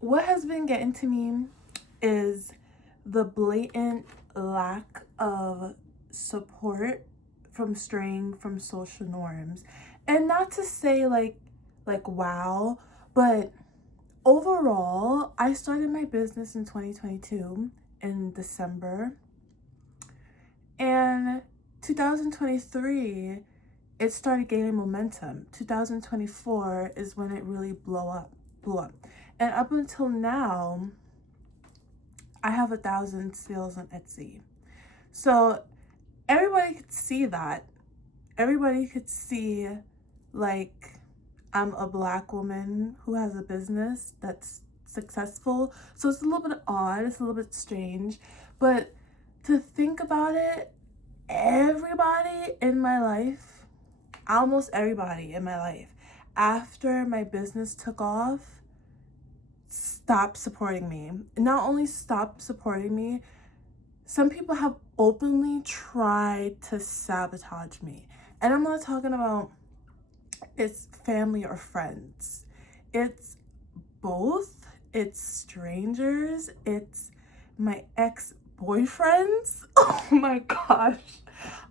what has been getting to me is the blatant lack of support from straying from social norms. And not to say like wow, but overall, I started my business in 2022 in December. And 2023, it started gaining momentum. 2024 is when it really blew up. And up until now, I have 1,000 sales on Etsy. So everybody could see that. Everybody could see, like, I'm a Black woman who has a business that's successful. So it's a little bit odd, it's a little bit strange. But to think about it, everybody in my life, almost everybody in my life, after my business took off, stopped supporting me. Not only stopped supporting me, some people have openly tried to sabotage me. And I'm not talking about it's family or friends. It's both. It's strangers. It's my ex-boyfriends. Oh my gosh.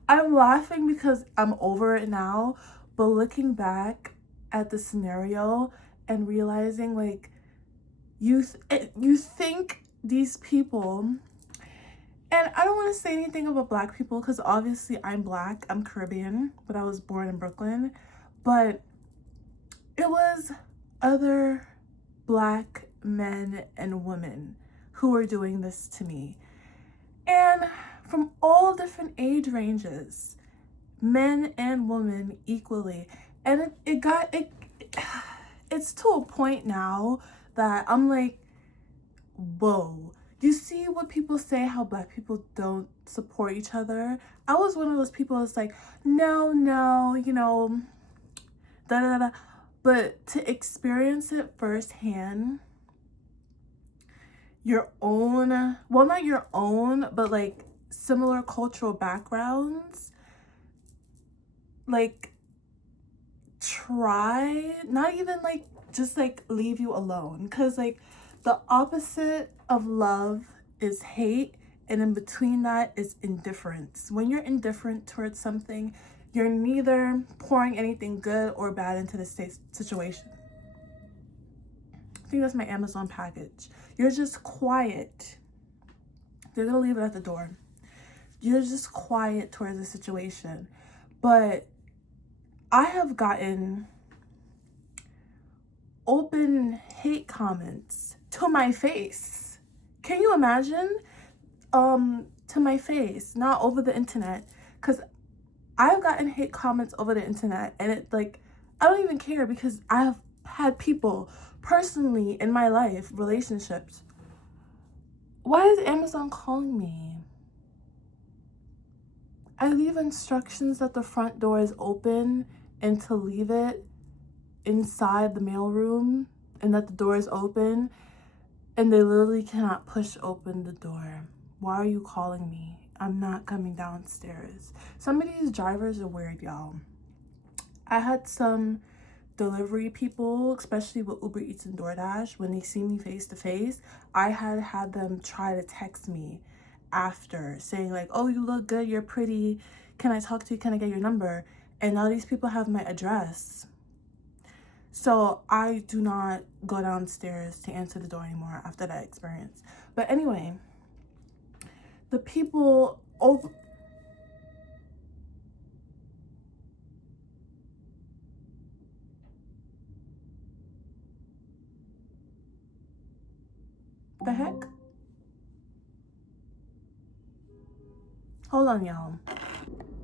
I'm laughing because I'm over it now, but looking back at the scenario and realizing like you think these people, and I don't want to say anything about Black people because obviously I'm Black, I'm Caribbean, but I was born in Brooklyn. But it was other Black men and women who were doing this to me. And from all different age ranges, men and women equally. And it's to a point now that I'm like, whoa. You see what people say, how Black people don't support each other? I was one of those people that's like, no, da da da. But to experience it firsthand, your own, well, not your own, but like similar cultural backgrounds, like try, not even like just like leave you alone. Because like the opposite of love is hate, and in between that is indifference. When you're indifferent towards something, you're neither pouring anything good or bad into the situation. I think that's my Amazon package. You're just quiet. They're gonna leave it at the door. You're just quiet towards the situation. But I have gotten open hate comments to my face. Can you imagine? To my face, not over the internet. Because I've gotten hate comments over the internet, and it like, I don't even care because I have had people personally in my life, relationships. Why is Amazon calling me? I leave instructions that the front door is open and to leave it inside the mailroom and that the door is open, and they literally cannot push open the door. Why are you calling me? I'm not coming downstairs. Some of these drivers are weird, y'all. I had some delivery people, especially with Uber Eats and DoorDash, when they see me face to face, I had them try to text me after saying like, oh, you look good, you're pretty, can I talk to you, can I get your number? And now these people have my address. So I do not go downstairs to answer the door anymore after that experience. But anyway, the people over, the heck? Hold on, y'all.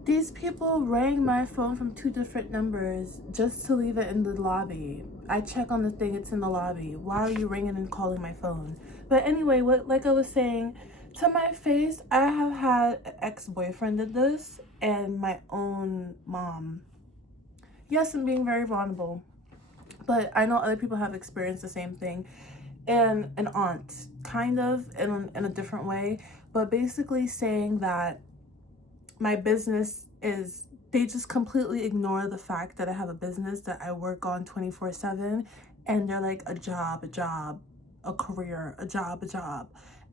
These people rang my phone from 2 different numbers just to leave it in the lobby. I check on the thing, it's in the lobby. Why are you ringing and calling my phone? But anyway, like I was saying, to my face, I have had an ex-boyfriend did this and my own mom. Yes, I'm being very vulnerable, but I know other people have experienced the same thing. And an aunt, kind of, in a different way, but basically saying that my business is, they just completely ignore the fact that I have a business that I work on 24/7, and they're like, a job, a career, a job.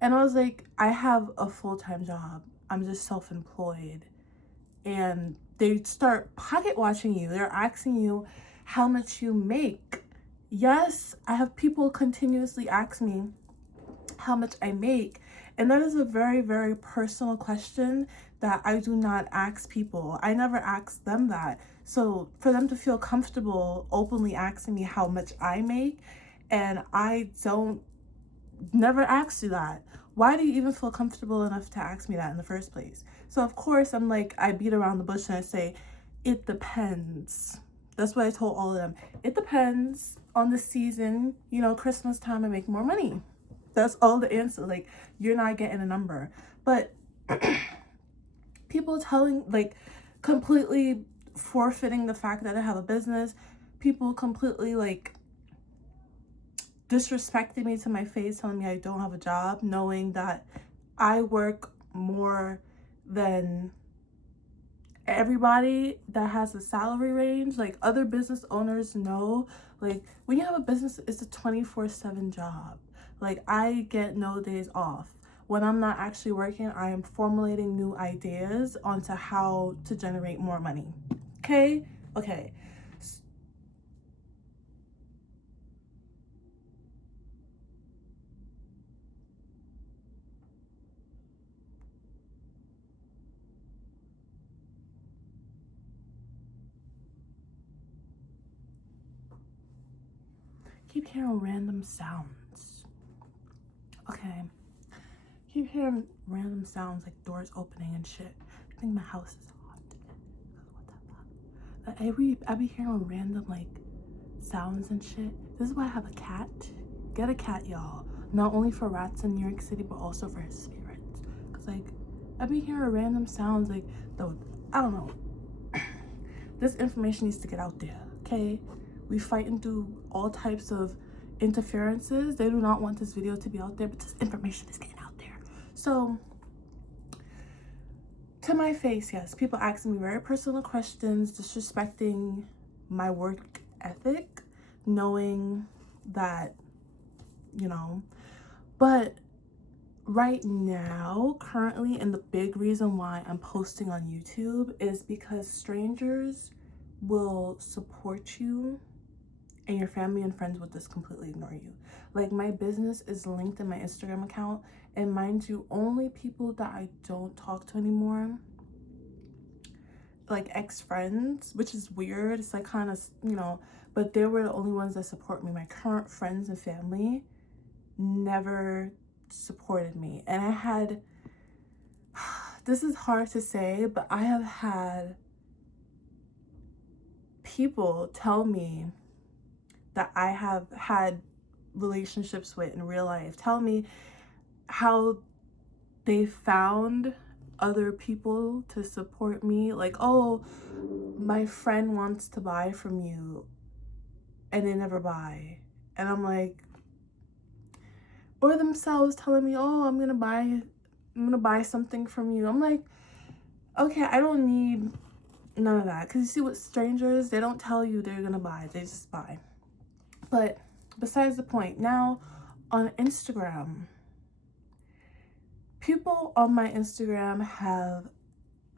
And I was like, I have a full-time job. I'm just self-employed. And they start pocket watching you. They're asking you how much you make. Yes, I have people continuously ask me how much I make. And that is a very, very personal question that I do not ask people. I never ask them that. So for them to feel comfortable openly asking me how much I make, and I don't never ask you that. Why do you even feel comfortable enough to ask me that in the first place? So of course I'm like, I beat around the bush and I say, it depends. That's what I told all of them. It depends on the season. You know, Christmas time I make more money. That's all the answer. Like, you're not getting a number. But people telling, like, completely forfeiting the fact that I have a business. People completely, like, disrespecting me to my face, telling me I don't have a job, knowing that I work more than everybody that has a salary range. Like, other business owners know, like, when you have a business, it's a 24/7 job. Like, I get no days off. When I'm not actually working, I am formulating new ideas onto how to generate more money. Okay? Okay. Keep hearing random sounds. Okay. Keep hearing random sounds like doors opening and shit. I think my house is haunted. What the fuck? I be hearing random like sounds and shit. This is why I have a cat. Get a cat, y'all. Not only for rats in New York City, but also for his spirits. Cause like I be hearing random sounds like though I don't know. This information needs to get out there, okay? We fighting through all types of interferences. They do not want this video to be out there, but this information is getting out there. So, to my face, yes, people asking me very personal questions, disrespecting my work ethic, knowing that, you know, but right now, currently, and the big reason why I'm posting on YouTube is because strangers will support you and your family and friends will just completely ignore you. Like, my business is linked in my Instagram account, and mind you, only people that I don't talk to anymore, like ex-friends, which is weird. It's like kind of, you know, but they were the only ones that support me. My current friends and family never supported me. And I had, this is hard to say, but I have had people tell me that I have had relationships with in real life tell me how they found other people to support me. Like, oh, my friend wants to buy from you, and they never buy. And I'm like, or themselves telling me, oh, I'm gonna buy something from you. I'm like, okay, I don't need none of that. Because you see, with strangers, they don't tell you they're gonna buy, they just buy. But besides the point, now on Instagram, people on my Instagram have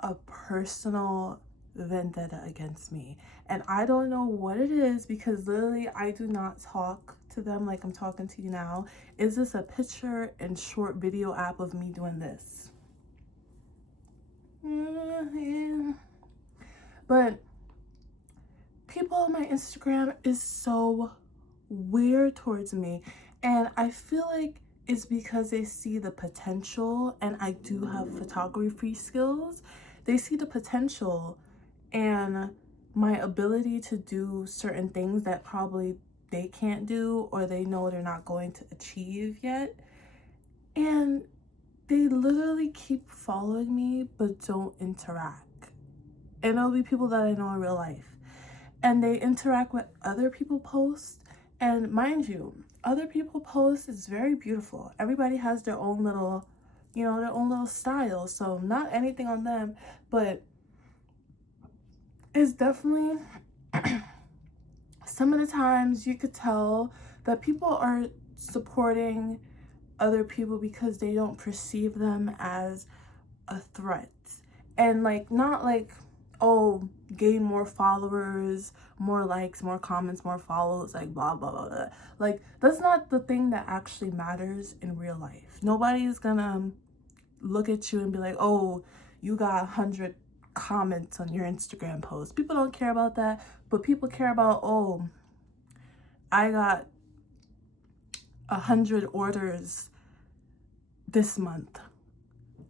a personal vendetta against me. And I don't know what it is, because literally I do not talk to them like I'm talking to you now. Is this a picture and short video app of me doing this? Yeah. But people on my Instagram is so weird towards me, and I feel like it's because they see the potential, and I do have photography skills. They see the potential and my ability to do certain things that probably they can't do, or they know they're not going to achieve yet, and they literally keep following me but don't interact. And it'll be people that I know in real life, and they interact with other people posts. And mind you, other people posts is very beautiful. Everybody has their own little, you know, their own little style. So not anything on them, but it's definitely some of the times you could tell that people are supporting other people because they don't perceive them as a threat. And like, not like, oh, gain more followers, more likes, more comments, more follows, like blah blah blah blah. Like, that's not the thing that actually matters in real life. Nobody's gonna look at you and be like, oh, you got 100 comments on your Instagram post. People don't care about that, but people care about, oh, I got 100 orders this month,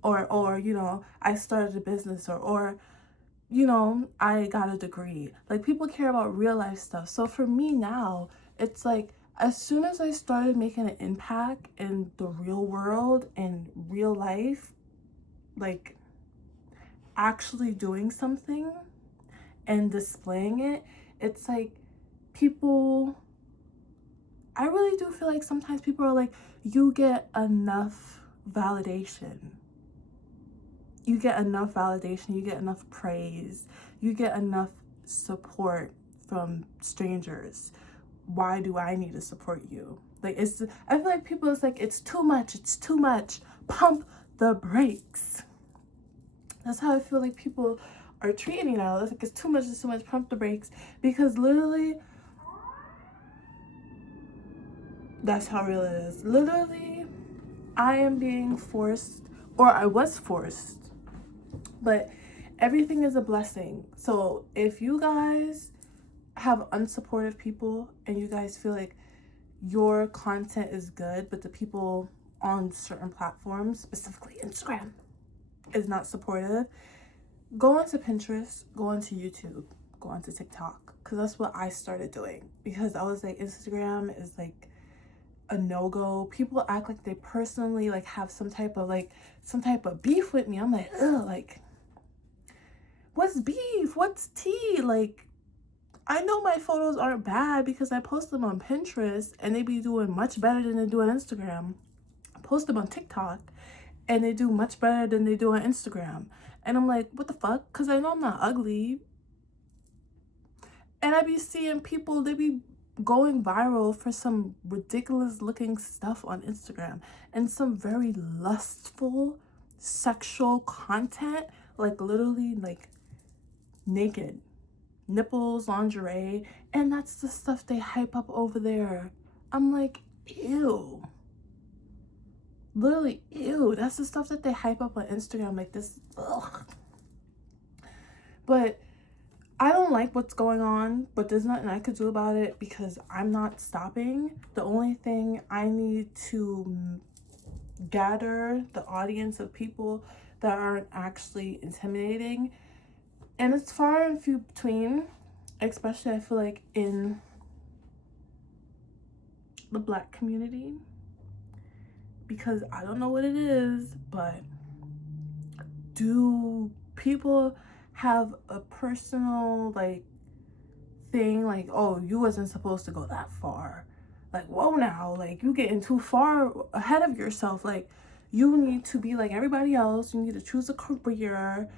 or you know, I started a business, or you know, I got a degree. Like, people care about real life stuff. So for me now, it's like, as soon as I started making an impact in the real world and real life, like actually doing something and displaying it, it's like people, I really do feel like sometimes people are like, you get enough validation. You get enough validation, you get enough praise, you get enough support from strangers. Why do I need to support you? Like, I feel like people, it's like, it's too much, pump the brakes. That's how I feel like people are treating me now. It's like, it's too much, pump the brakes. Because literally, that's how real it is. Literally, I am being forced, or I was forced, but everything is a blessing. So if you guys have unsupportive people and you guys feel like your content is good, but the people on certain platforms, specifically Instagram, is not supportive, go onto Pinterest, go onto YouTube, go onto TikTok, because that's what I started doing. Because I was like, Instagram is like a no-go. People act like they personally like have some type of beef with me. I'm like, ugh, like, what's beef? What's tea? Like, I know my photos aren't bad because I post them on Pinterest and they be doing much better than they do on Instagram. I post them on TikTok and they do much better than they do on Instagram. And I'm like, what the fuck? Because I know I'm not ugly. And I be seeing people, they be going viral for some ridiculous looking stuff on Instagram and some very lustful sexual content, like literally like naked nipples, lingerie, and that's the stuff they hype up over there. I'm like, ew. Literally, ew. That's the stuff that they hype up on Instagram, like this, ugh. But I don't like what's going on, but there's nothing I could do about it because I'm not stopping. The only thing, I need to gather the audience of people that aren't actually intimidating. And it's far and few between, especially I feel like in the Black community, because I don't know what it is, but do people have a personal like thing like, oh, you wasn't supposed to go that far, like, whoa, now, like, you getting too far ahead of yourself, like, you need to be like everybody else, you need to choose a career.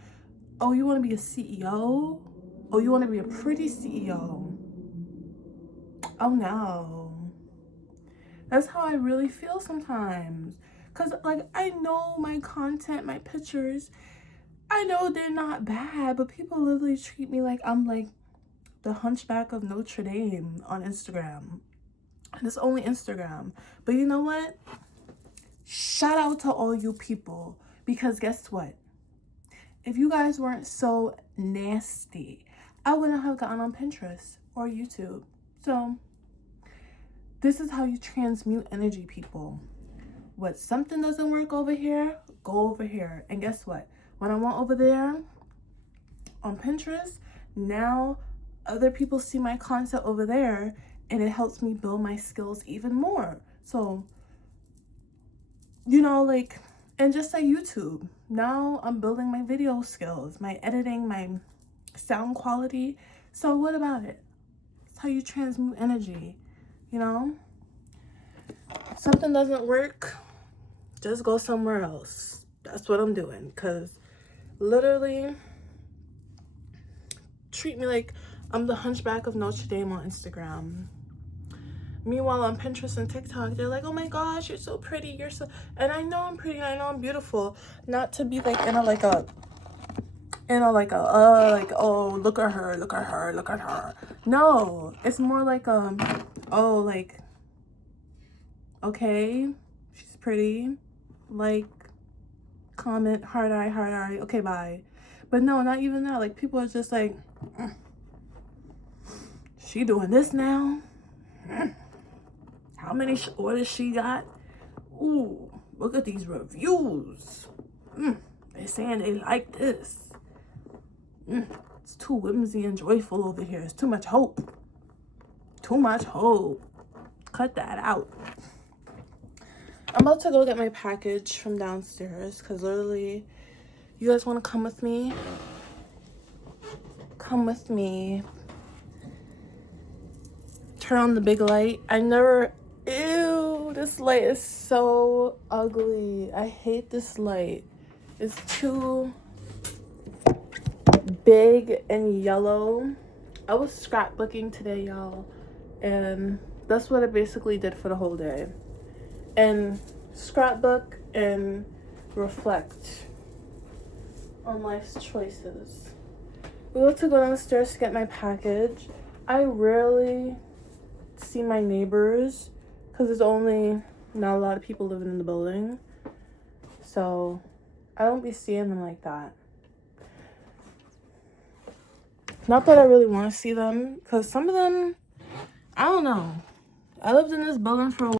Oh, you want to be a CEO? Oh, you want to be a pretty CEO? Oh no. That's how I really feel sometimes. Because, like, I know my content, my pictures, I know they're not bad, but people literally treat me like I'm like the Hunchback of Notre Dame on Instagram. And it's only Instagram. But you know what? Shout out to all you people. Because guess what? If you guys weren't so nasty, I wouldn't have gotten on Pinterest or YouTube. So this is how you transmute energy, people. What something doesn't work over here, go over here. And guess what? When I went over there on Pinterest, now other people see my content over there and it helps me build my skills even more. So, you know, like, and just like YouTube, now I'm building my video skills, my editing, my sound quality. So what about it? It's how you transmute energy, you know? Something doesn't work, just go somewhere else. That's what I'm doing, because literally treat me like I'm the Hunchback of Notre Dame on Instagram. Meanwhile, on Pinterest and TikTok, they're like, oh my gosh, you're so pretty, you're so, and I know I'm pretty, I know I'm beautiful. Not to be like in a like oh, look at her, look at her, look at her. No, it's more like oh, like, okay, she's pretty, like, comment, heart eye, okay, bye. But no, not even that. Like, people are just like, she doing this now? How many orders she got? Ooh, look at these reviews. They're saying they like this. It's too whimsy and joyful over here. It's too much hope. Too much hope. Cut that out. I'm about to go get my package from downstairs because literally, you guys want to come with me? Come with me. Turn on the big light. I never... Ew, this light is so ugly. I hate this light. It's too big and yellow. I was scrapbooking today, y'all, and that's what I basically did for the whole day. And scrapbook and reflect on life's choices. We have to go downstairs to get my package. I rarely see my neighbors because there's only not a lot of people living in the building, so I don't be seeing them like that. Not that I really want to see them, because some of them, I don't know. I lived in this building for a while.